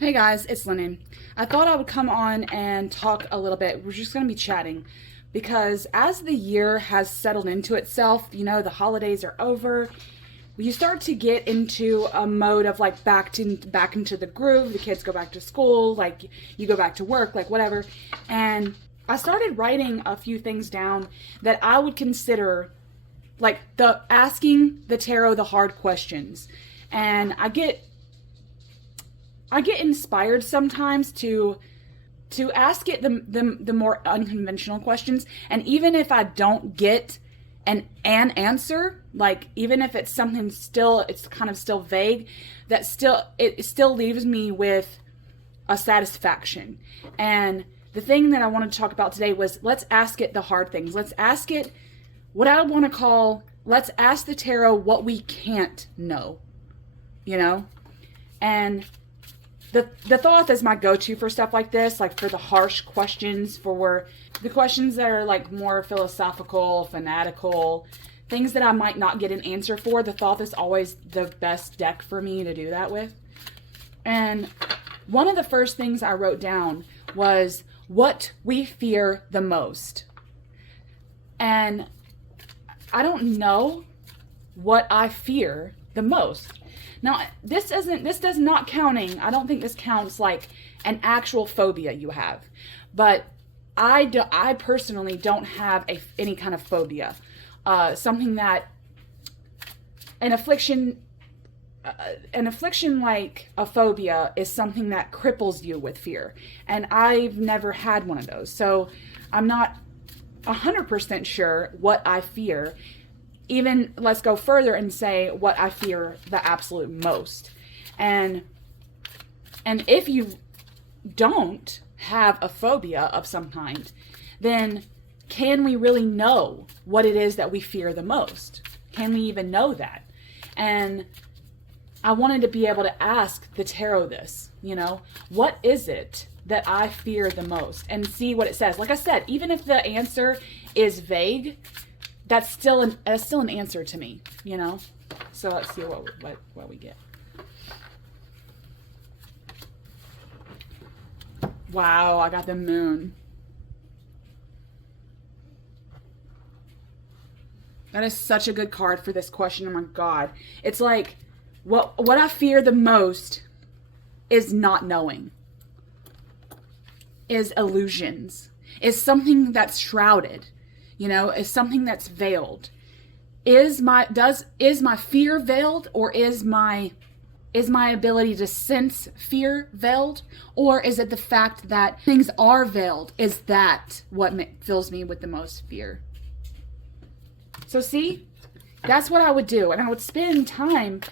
Hey guys, it's Lennon. I thought I would come on and talk a little bit. We're just going to be chatting because as the year has settled into itself, the holidays are over. You start to get into a mode of like back into the groove. The kids go back to school, like you go back to work, like whatever. And I started writing a few things down that I would consider like the asking the tarot the hard questions. And I get inspired sometimes to ask it the more unconventional questions, and even if I don't get an answer, like even if it's something it's kind of still vague, it still leaves me with a satisfaction. And the thing that I wanted to talk about today was, let's ask it the hard things. Let's ask it what I want to call, let's ask the tarot what we can't know, and the Thoth is my go-to for stuff like this, like for the harsh questions, for the questions that are like more philosophical, fanatical, things that I might not get an answer for. The Thoth is always the best deck for me to do that with. And one of the first things I wrote down was what we fear the most. And I don't know what I fear the most. Now, this does not counting, I don't think this counts like an actual phobia you have. But I personally don't have any kind of phobia. Something that, an affliction like a phobia is something that cripples you with fear. And I've never had one of those. So I'm not 100% sure what I fear. Even let's go further and say what I fear the absolute most. And if you don't have a phobia of some kind, then can we really know what it is that we fear the most? Can we even know that? And I wanted to be able to ask the tarot this, what is it that I fear the most, and see what it says. Like I said, even if the answer is vague, that's still an answer to me, So let's see what we get. Wow, I got the moon. That is such a good card for this question. Oh my God. It's like, what I fear the most is not knowing. Is illusions. Is something that's shrouded. Is something that's veiled. Is my fear veiled, or is my ability to sense fear veiled? Or is it the fact that things are veiled? Is that what fills me with the most fear? So see, that's what I would do. And I would spend time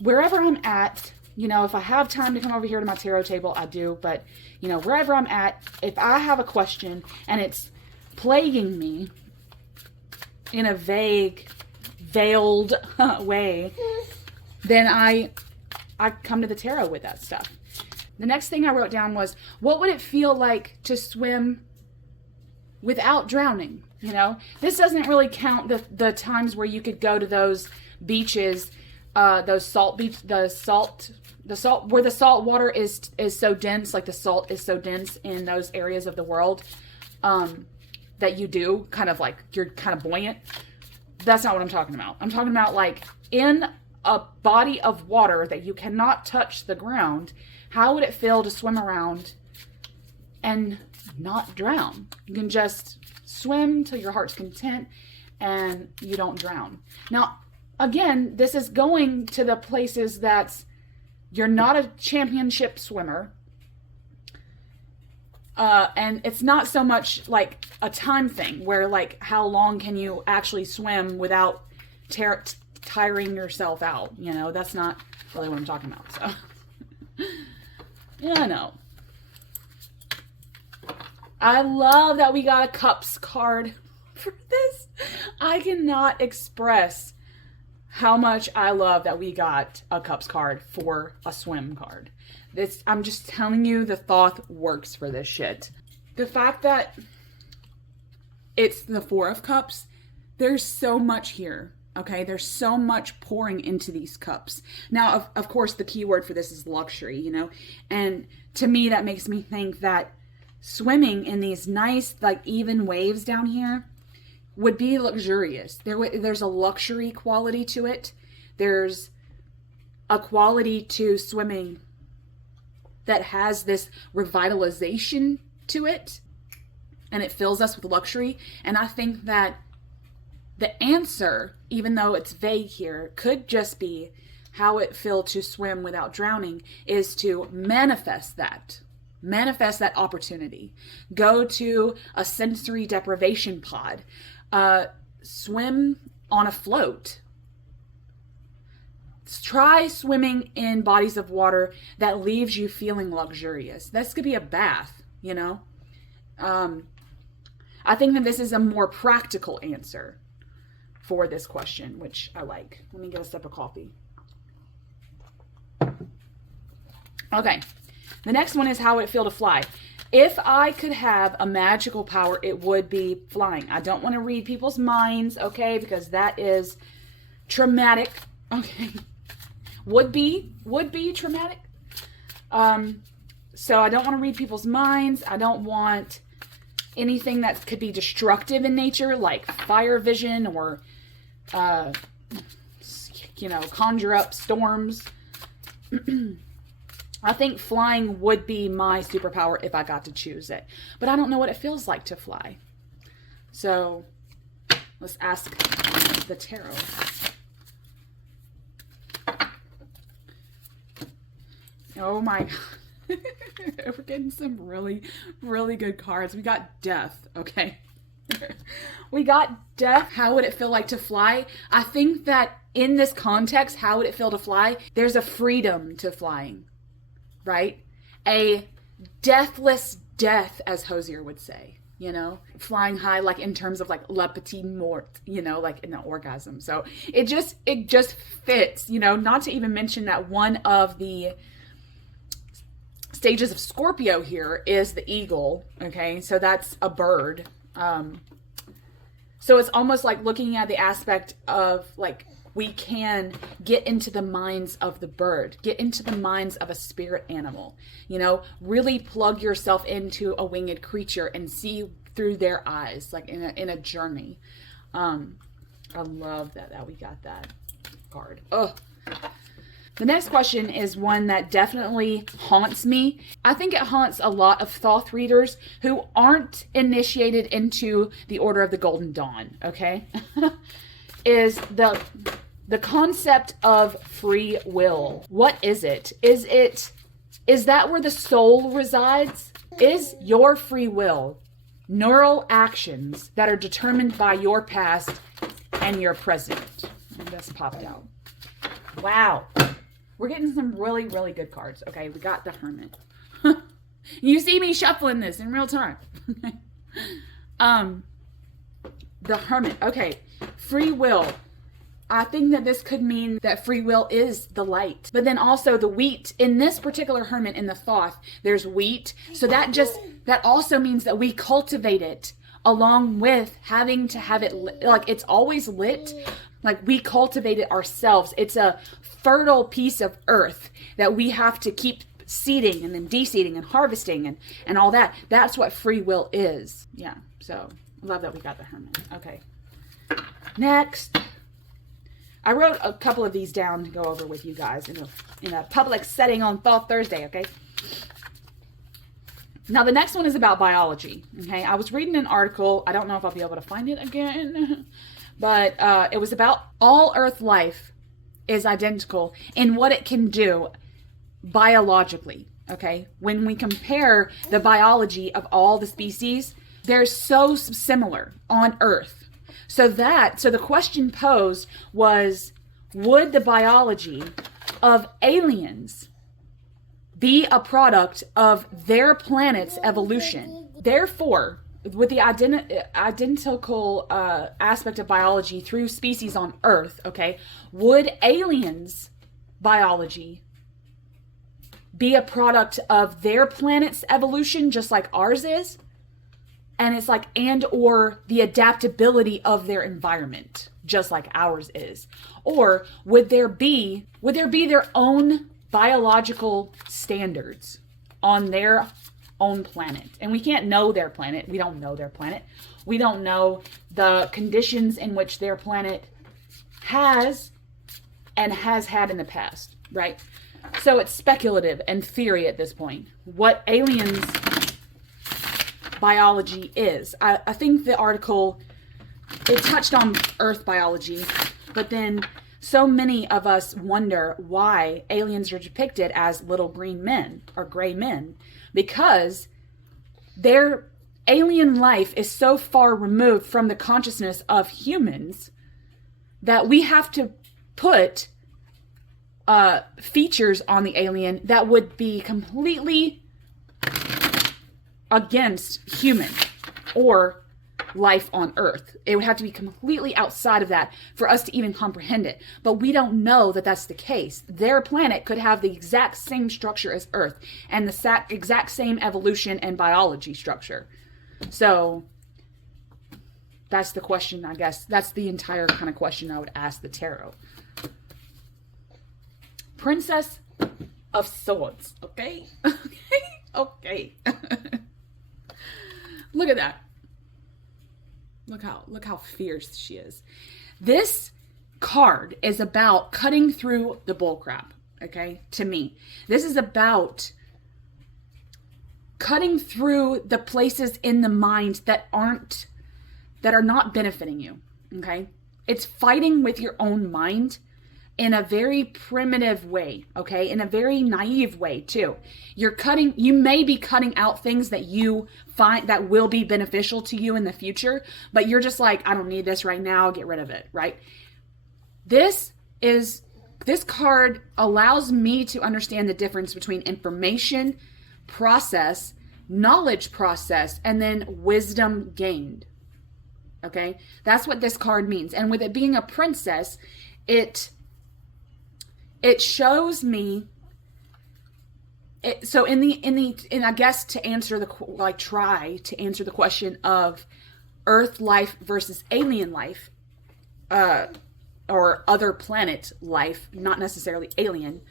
wherever I'm at. If I have time to come over here to my tarot table, I do. But, wherever I'm at, if I have a question and it's plaguing me in a vague, veiled way, then I come to the tarot with that stuff. The next thing I wrote down was, what would it feel like to swim without drowning? This doesn't really count the times where you could go to those beaches, those salt beach, the salt where the salt water is so dense, like the salt is so dense in those areas of the world, that you do kind of like, you're kind of buoyant. That's not what I'm talking about. I'm talking about like in a body of water that you cannot touch the ground. How would it feel to swim around and not drown? You can just swim till your heart's content and you don't drown. Now, again, this is going to the places that you're not a championship swimmer. And it's not so much like a time thing where like how long can you actually swim without tiring yourself out. That's not really what I'm talking about. So yeah, no. I love that we got a cups card for this. I cannot express how much I love that we got a cups card for a swim card. I'm just telling you, the Thoth works for this shit. The fact that it's the Four of Cups, there's so much here. Okay, there's so much pouring into these cups. Now, of course, the key word for this is luxury, you know? And to me, that makes me think that swimming in these nice, like, even waves down here would be luxurious. There's a luxury quality to it. There's a quality to swimming that has this revitalization to it, and it fills us with luxury. And I think that the answer, even though it's vague here, could just be how it feel to swim without drowning, is to manifest that opportunity. Go to a sensory deprivation pod, swim on a float. Try swimming in bodies of water that leaves you feeling luxurious. This could be a bath, you know? I think that this is a more practical answer for this question, which I like. Let me get a sip of coffee. Okay. The next one is how it feel to fly. If I could have a magical power, it would be flying. I don't want to read people's minds, okay? Because that is traumatic. Okay. Would be traumatic. So I don't want to read people's minds. I don't want anything that could be destructive in nature, like fire vision or, conjure up storms. I think flying would be my superpower if I got to choose it. But I don't know what it feels like to fly. So let's ask the tarot. Oh my God. We're getting some really, really good cards. We got death, okay? We got death. How would it feel like to fly? I think that in this context, how would it feel to fly? There's a freedom to flying, right? A deathless death, as Hosier would say, you know? Flying high, like in terms of like la petite mort, you know, like in the orgasm. So it just fits, you know, not to even mention that one of the stages of Scorpio here is the eagle. Okay, so that's a bird. So it's almost like looking at the aspect of like we can get into the minds of the bird, get into the minds of a spirit animal, you know, really plug yourself into a winged creature and see through their eyes, like in a journey. I love that we got that card. Oh. The next question is one that definitely haunts me. I think it haunts a lot of Thoth readers who aren't initiated into the Order of the Golden Dawn, okay? Is the concept of free will. What is it? Is that where the soul resides? Is your free will neural actions that are determined by your past and your present? And this popped out. Wow. We're getting some really, really good cards. Okay, we got the Hermit. You see me shuffling this in real time. The Hermit. Okay, free will. I think that this could mean that free will is the light. But then also the wheat. In this particular Hermit, in the Thoth, there's wheat. So that also means that we cultivate it along with having to have it like it's always lit. Like we cultivate it ourselves. It's a fertile piece of earth that we have to keep seeding and then de-seeding and harvesting and all that. That's what free will is. Yeah, so I love that we got the Hermit. Okay. Next. I wrote a couple of these down to go over with you guys in a public setting on Thoth Thursday, okay? Now, the next one is about biology, okay? I was reading an article. I don't know if I'll be able to find it again. But it was about all Earth life is identical in what it can do biologically, okay? When we compare the biology of all the species, they're so similar on Earth. So the question posed was, would the biology of aliens be a product of their planet's evolution? Therefore, with the identical aspect of biology through species on Earth, okay, would aliens' biology be a product of their planet's evolution just like ours is? And it's like, and or the adaptability of their environment. just like ours is? Or would there be their own biological standards on their own planet? And we can't know their planet. We don't know their planet. We don't know the conditions in which their planet has and has had in the past, right? So it's speculative and theory at this point. What aliens biology is. I think the article, it touched on Earth biology, but then so many of us wonder why aliens are depicted as little green men or gray men, because their alien life is so far removed from the consciousness of humans that we have to put features on the alien that would be completely against human or life on Earth. It would have to be completely outside of that for us to even comprehend it. But we don't know that that's the case. Their planet could have the exact same structure as Earth and the exact same evolution and biology structure. So that's the question, I guess. That's the entire kind of question I would ask the tarot. Princess of Swords, okay? Okay. Look at that. Look how fierce she is. This card is about cutting through the bullcrap, okay? To me, this is about cutting through the places in the mind that are not benefiting you, okay? It's fighting with your own mind in a very primitive way, okay? In a very naive way too. You may be cutting out things that you find that will be beneficial to you in the future, but you're just like, I don't need this right now, get rid of it, right? This card allows me to understand the difference between information process, knowledge process, and then wisdom gained. Okay? That's what this card means. And with it being a princess, it shows me so I guess to answer try to answer the question of Earth life versus alien life, or other planet life, not necessarily alien,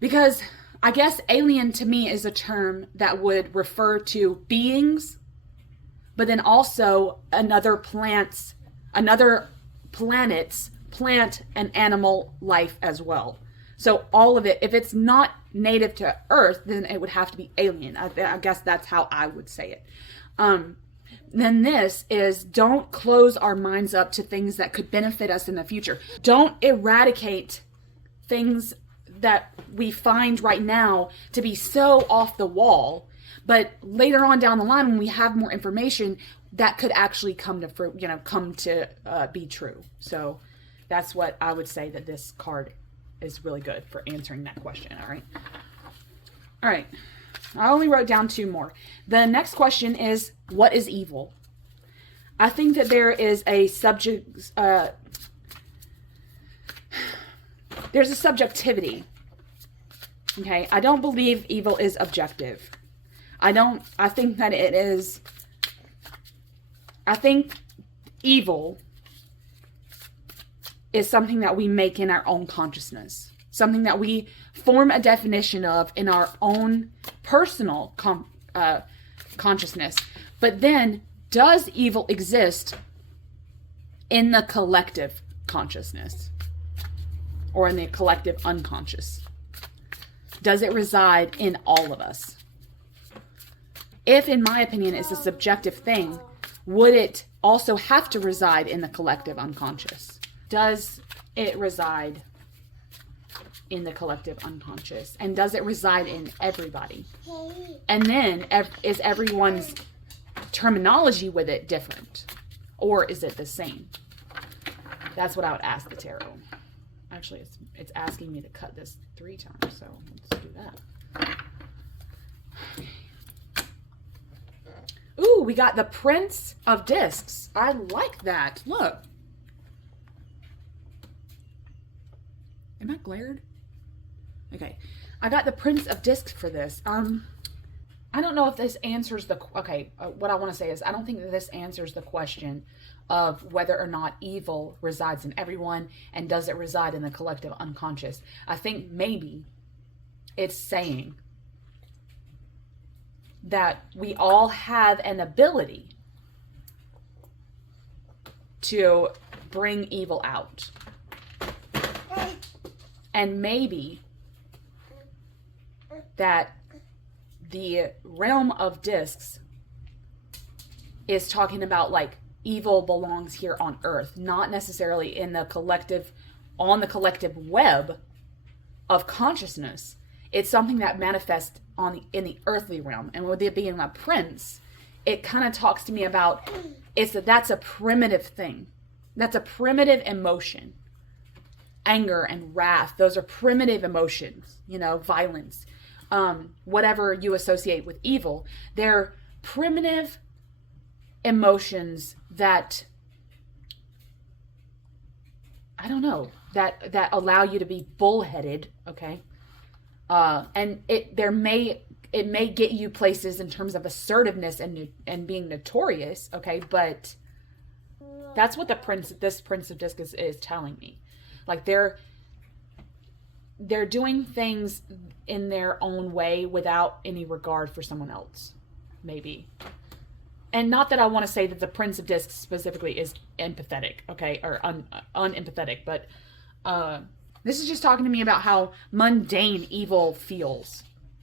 because I guess alien to me is a term that would refer to beings, but then also another planet's plant and animal life as well. So all of it, if it's not native to Earth, then it would have to be alien. I guess that's how I would say it. Then this is, don't close our minds up to things that could benefit us in the future. Don't eradicate things that we find right now to be so off the wall, but later on down the line when we have more information, that could actually come to be true. So that's what I would say that this card is really good for answering that question. All right. I only wrote down 2 more. The next question is, what is evil? I think that there is a there's a subjectivity. Okay. I don't believe evil is objective. I think evil is something that we make in our own consciousness, something that we form a definition of in our own personal consciousness. But then, does evil exist in the collective consciousness or in the collective unconscious? Does it reside in all of us? If, in my opinion, it's a subjective thing, would it also have to reside in the collective unconscious? Does it reside in the collective unconscious? And does it reside in everybody? And then, is everyone's terminology with it different? Or is it the same? That's what I would ask the tarot. Actually, it's asking me to cut this 3 times, so let's do that. Ooh, we got the Prince of Discs. I like that. Look. Am I glared? Okay. I got the Prince of Discs for this. I don't know if this answers the, okay, what I want to say is I don't think that this answers the question of whether or not evil resides in everyone and does it reside in the collective unconscious. I think maybe it's saying that we all have an ability to bring evil out. And maybe that the realm of discs is talking about like evil belongs here on earth, not necessarily in the collective, on the collective web of consciousness. It's something that manifests in the earthly realm. And with it being a prince, it kind of talks to me about that's a primitive thing. That's a primitive emotion. Anger and wrath, those are primitive emotions, violence, whatever you associate with evil. They're primitive emotions that, I don't know, that allow you to be bullheaded, okay? And it may get you places in terms of assertiveness and being notorious, okay? But that's what this Prince of Discus is telling me. Like they're doing things in their own way without any regard for someone else, maybe. And not that I want to say that the Prince of Discs specifically is empathetic, okay, or unempathetic, but this is just talking to me about how mundane evil feels,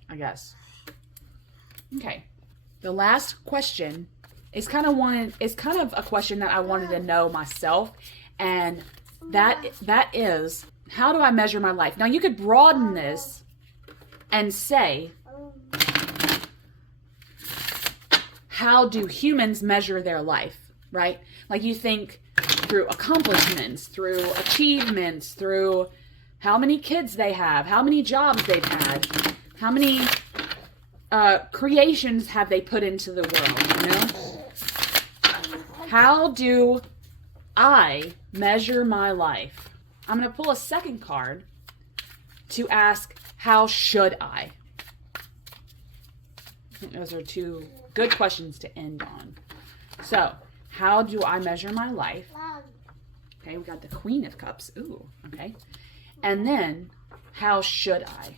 I guess. Okay, the last question is kind of a question that I wanted to know myself, and that is, how do I measure my life? Now you could broaden this and say, how do humans measure their life, right? Like you think through accomplishments, through achievements, through how many kids they have, how many jobs they've had, how many creations have they put into the world, How do I measure my life? I'm going to pull a second card to ask, how should I? I think those are two good questions to end on. So, how do I measure my life? Okay, we got the Queen of Cups. Ooh, okay. And then, how should I?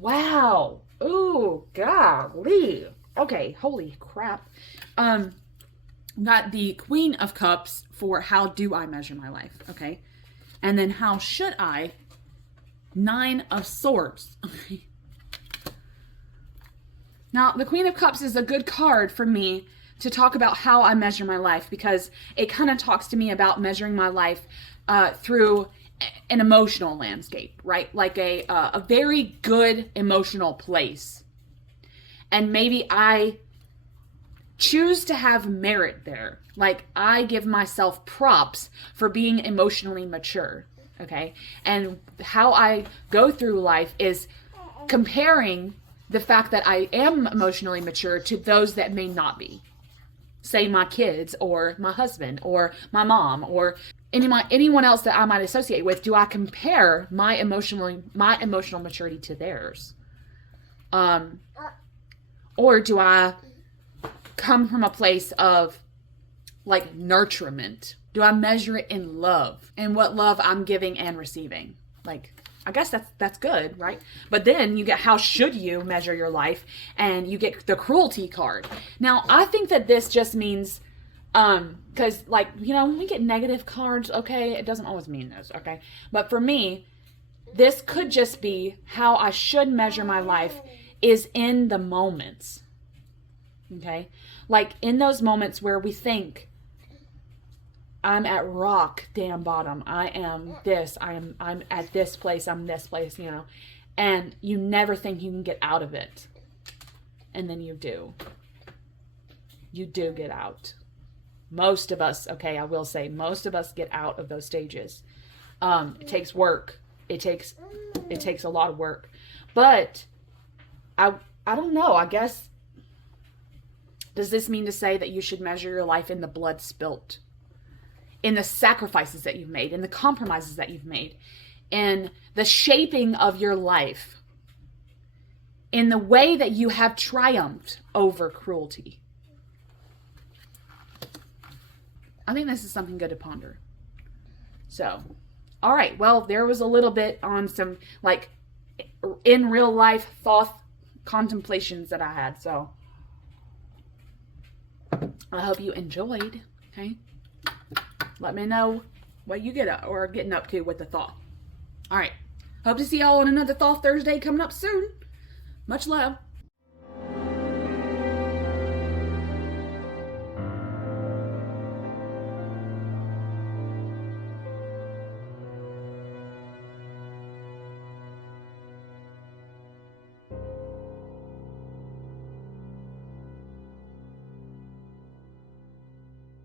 Wow. Ooh, golly. Okay, holy crap. Got the Queen of Cups for how do I measure my life, okay? And then how should I? 9 of Swords, okay? Now, the Queen of Cups is a good card for me to talk about how I measure my life, because it kind of talks to me about measuring my life through an emotional landscape, right? Like a very good emotional place. And maybe I choose to have merit there. Like I give myself props for being emotionally mature, okay? And how I go through life is comparing the fact that I am emotionally mature to those that may not be. Say my kids or my husband or my mom or anyone else that I might associate with. Do I compare my emotional maturity to theirs? Or do I come from a place of like nurturement? Do I measure it in love and what love I'm giving and receiving? Like, I guess that's good, right? But then you get how should you measure your life, and you get the cruelty card. Now, I think that this just means, because like, when we get negative cards, okay, it doesn't always mean this, okay? But for me, this could just be how I should measure my life is in the moments, okay? Like in those moments where we think, I'm at rock damn bottom. I am this. I'm at this place. I'm this place, and you never think you can get out of it. And then you do. You do get out. Most of us, okay, I will say, most of us get out of those stages. It takes work. It takes a lot of work. But I don't know. I guess, does this mean to say that you should measure your life in the blood spilt? In the sacrifices that you've made, in the compromises that you've made, in the shaping of your life, in the way that you have triumphed over cruelty. I think this is something good to ponder. So, all right. Well, there was a little bit on some, like, in real life Thoth contemplations that I had. So, I hope you enjoyed. Okay. Let me know what you get up or getting up to with the Thoth. All right. Hope to see y'all on another Thoth Thursday coming up soon. Much love.